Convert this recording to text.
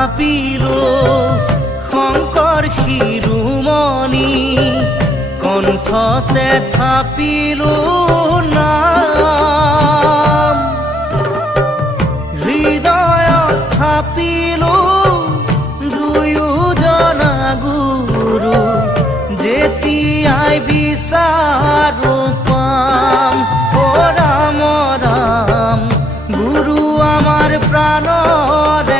থাপিলো শংকৰ শিৰোমণি কণ্ঠতে থাপিলো নাম হৃদয়ত থাপিলো দুয়োজনা গুৰু যেতিয়াই বিচাৰো পাম ও ৰাম ৰাম গুৰু আমাৰ প্ৰাণৰে